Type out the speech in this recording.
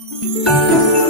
Música